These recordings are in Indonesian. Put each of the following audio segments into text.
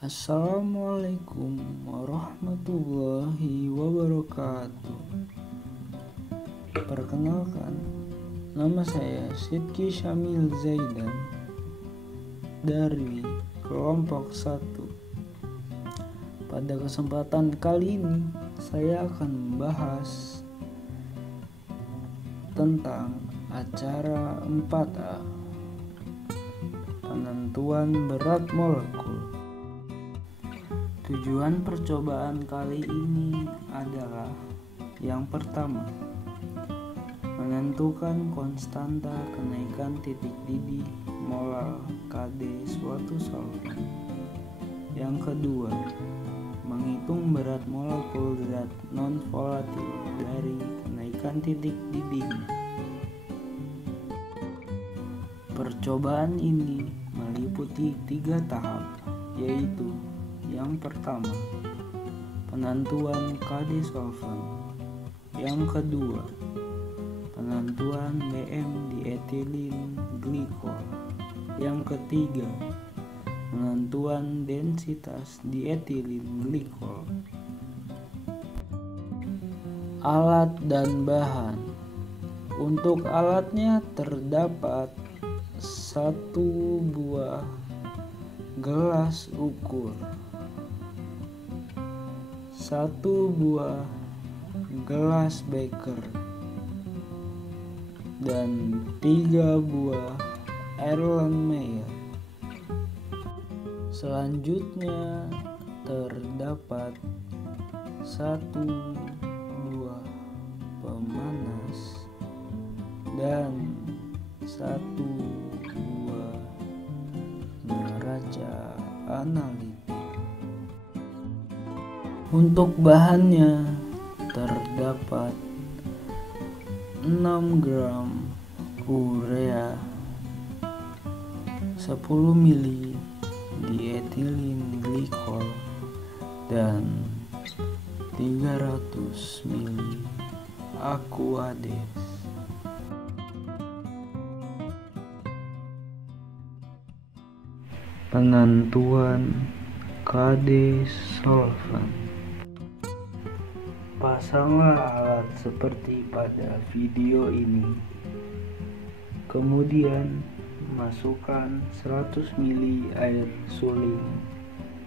Assalamualaikum warahmatullahi wabarakatuh. Perkenalkan, nama saya Sidki Syamil Zaidan dari kelompok 1. Pada kesempatan kali ini saya akan membahas tentang acara 4A, penentuan berat molekul. Tujuan percobaan kali ini adalah yang pertama, menentukan konstanta kenaikan titik didih molar Kd suatu solvent. Yang kedua, menghitung berat molekul zat non-volatil dari kenaikan titik didihnya. Percobaan ini meliputi 3 tahap, yaitu yang pertama, penentuan Kd solvent. Yang kedua, penentuan Bm diethylene glikol. Yang ketiga, penentuan densitas diethylene glikol. Alat dan bahan. Untuk alatnya terdapat 1 buah gelas ukur, 1 buah gelas beker, dan 3 buah Erlenmeyer. Selanjutnya terdapat 1 buah pemanas dan 1 buah neraca analitik. Untuk bahannya terdapat 6 gram urea, 10 mili diethylene glikol, dan 300 mili aquades. Penentuan Kd solvent. Pasanglah alat seperti pada video ini. Kemudian masukkan 100 ml air suling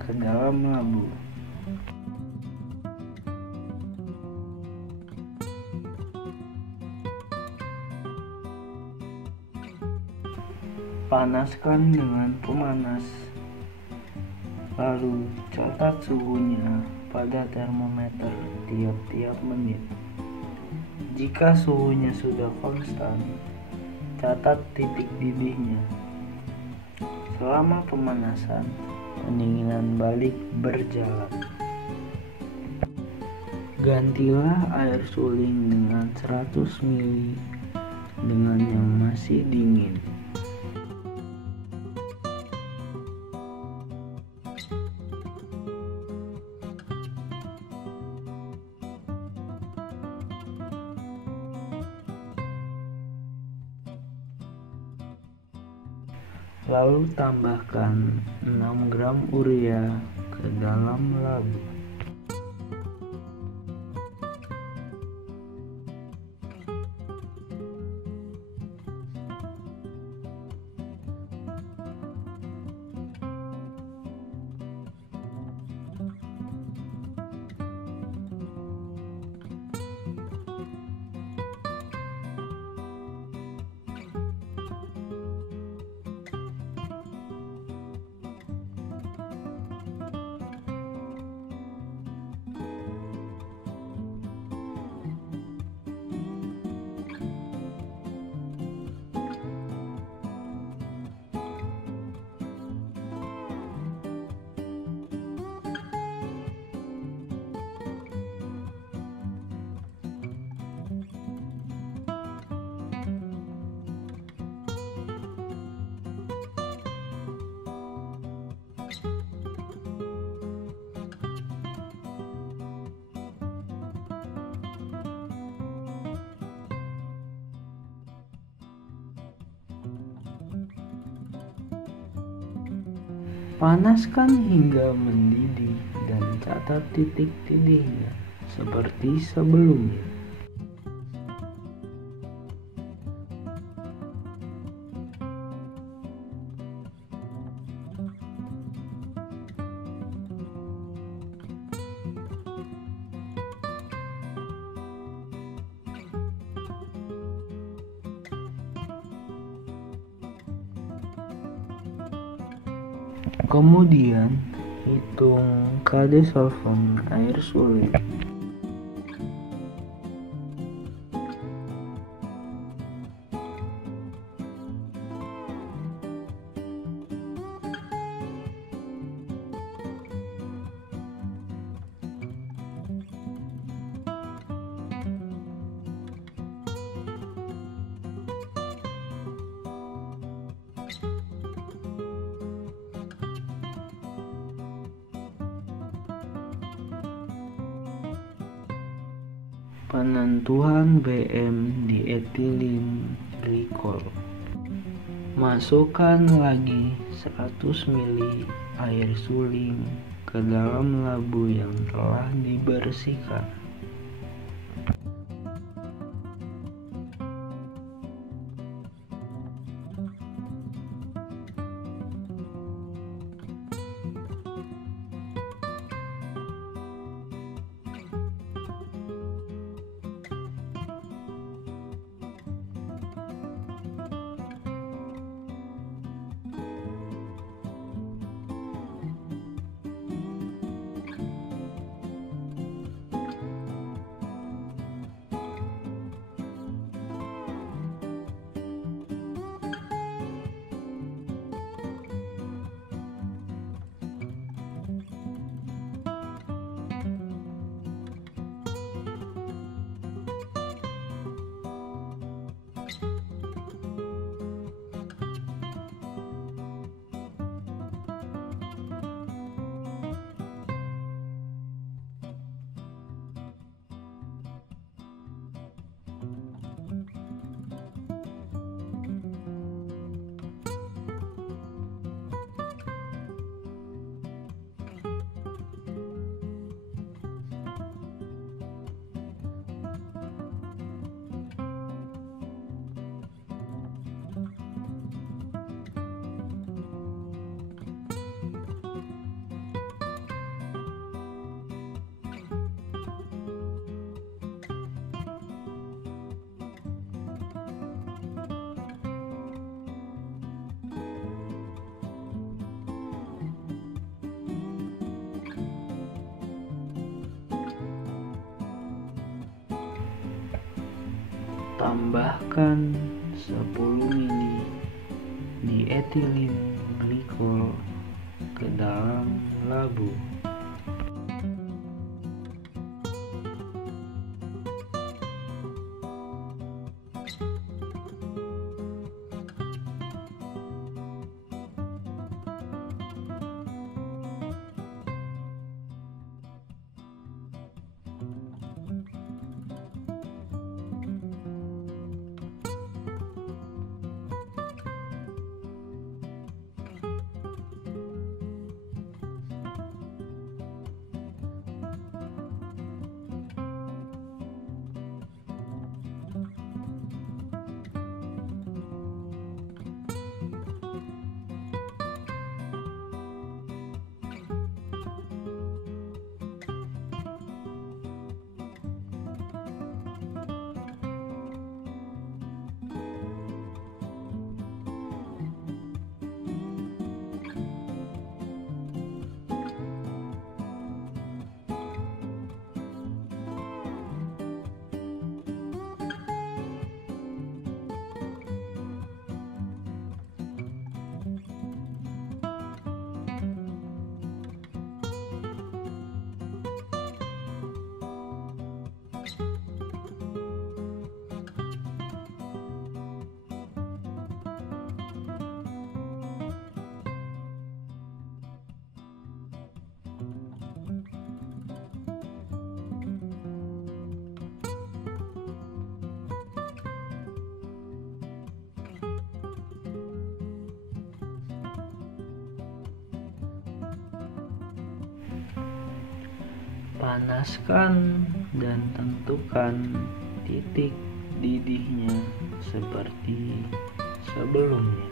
ke dalam labu. Panaskan dengan pemanas, lalu catat suhunya pada termometer tiap-tiap menit. Jika suhunya sudah konstan, catat titik didihnya. Selama pemanasan, pendinginan balik berjalan. Gantilah air suling dengan 100 ml dengan yang masih dingin. Lalu tambahkan 6 gram urea ke dalam labu. Panaskan hingga mendidih dan catat titik didihnya seperti sebelumnya. Kemudian, hitung KD solvent air suling. Penentuan BM di etilen glikol. Masukkan lagi 100 ml air suling ke dalam labu yang telah dibersihkan. Tambahkan 10 ml di etilen glikol ke dalam labu. Panaskan dan tentukan titik didihnya seperti sebelumnya.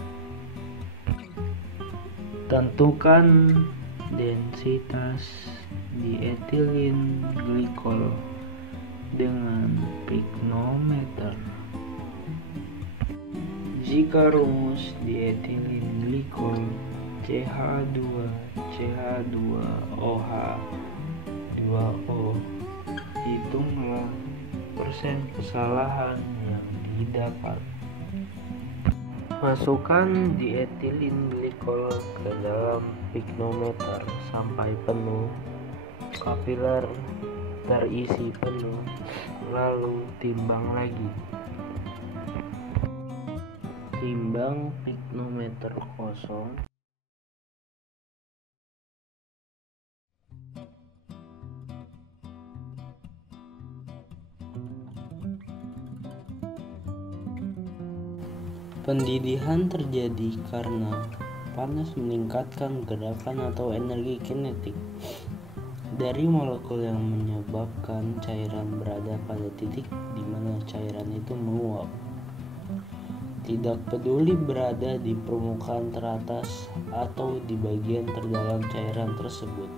Tentukan densitas dietilen glikol dengan piknometer. Jika rumus dietilen glikol CH2CH2OH 2O, hitunglah persen kesalahan yang didapat. Masukkan dietilen glikol ke dalam piknometer sampai penuh, kapiler terisi penuh, lalu timbang lagi. Timbang piknometer kosong. Pendidihan terjadi karena panas meningkatkan gerakan atau energi kinetik dari molekul yang menyebabkan cairan berada pada titik di mana cairan itu menguap. Tidak peduli berada di permukaan teratas atau di bagian terdalam cairan tersebut.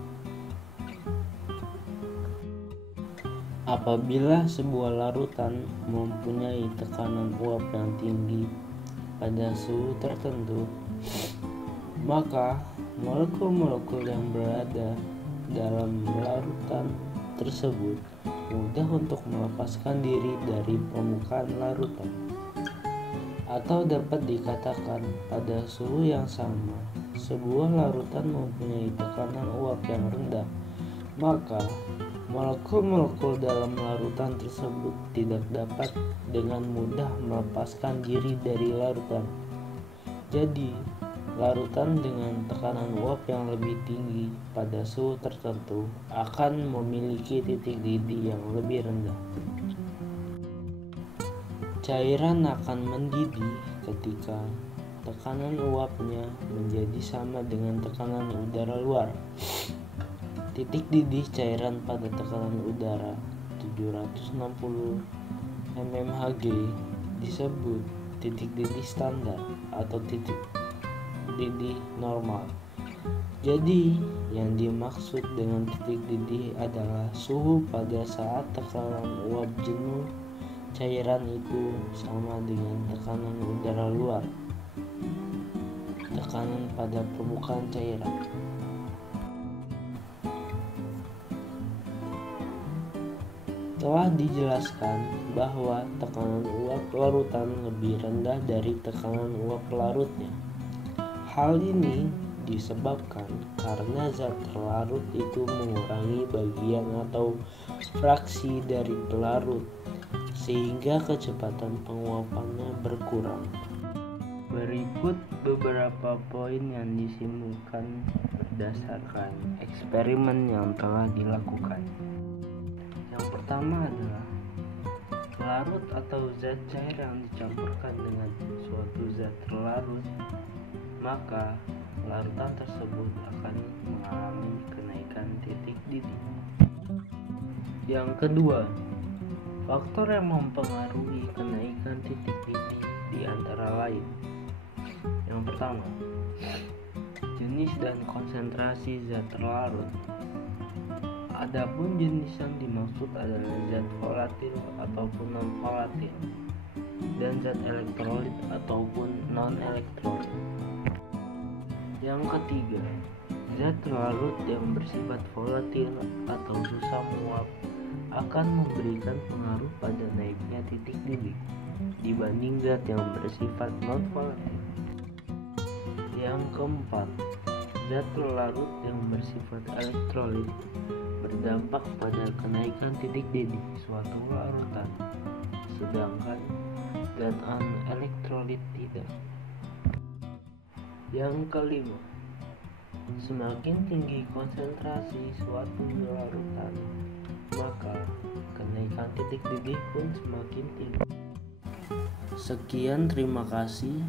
Apabila sebuah larutan mempunyai tekanan uap yang tinggi pada suhu tertentu, maka molekul-molekul yang berada dalam larutan tersebut mudah untuk melepaskan diri dari permukaan larutan. Atau dapat dikatakan pada suhu yang sama, sebuah larutan mempunyai tekanan uap yang rendah, maka molekul-molekul dalam larutan tersebut tidak dapat dengan mudah melepaskan diri dari larutan. Jadi, larutan dengan tekanan uap yang lebih tinggi pada suhu tertentu akan memiliki titik didih yang lebih rendah. Cairan akan mendidih ketika tekanan uapnya menjadi sama dengan tekanan udara luar. Titik didih cairan pada tekanan udara 760 mmHg disebut titik didih standar atau titik didih normal. Jadi, yang dimaksud dengan titik didih adalah suhu pada saat tekanan uap jenuh cairan itu sama dengan tekanan udara luar. Tekanan pada permukaan cairan. Telah dijelaskan bahwa tekanan uap larutan lebih rendah dari tekanan uap pelarutnya. Hal ini disebabkan karena zat pelarut itu mengurangi bagian atau fraksi dari pelarut, sehingga kecepatan penguapannya berkurang. Berikut beberapa poin yang disimpulkan berdasarkan eksperimen yang telah dilakukan. Yang pertama adalah pelarut atau zat cair yang dicampurkan dengan suatu zat terlarut, maka larutan tersebut akan mengalami kenaikan titik didih. Yang kedua, faktor yang mempengaruhi kenaikan titik didih di antara lain. Yang pertama, jenis dan konsentrasi zat terlarut. Adapun jenis yang dimaksud adalah zat volatil ataupun non-volatil, dan zat elektrolit ataupun non-elektrolit. Yang ketiga, zat terlarut yang bersifat volatil atau susah menguap akan memberikan pengaruh pada naiknya titik didih dibanding zat yang bersifat non-volatil. Yang keempat, zat terlarut yang bersifat elektrolit berdampak pada kenaikan titik didih suatu larutan, sedangkan zat non-elektrolit tidak. Yang kelima, semakin tinggi konsentrasi suatu larutan, maka kenaikan titik didih pun semakin tinggi. Sekian, terima kasih.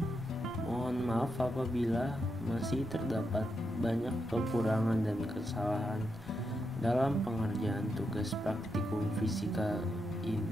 Mohon maaf apabila masih terdapat banyak kekurangan dan kesalahan dalam pengerjaan tugas praktikum fisika ini.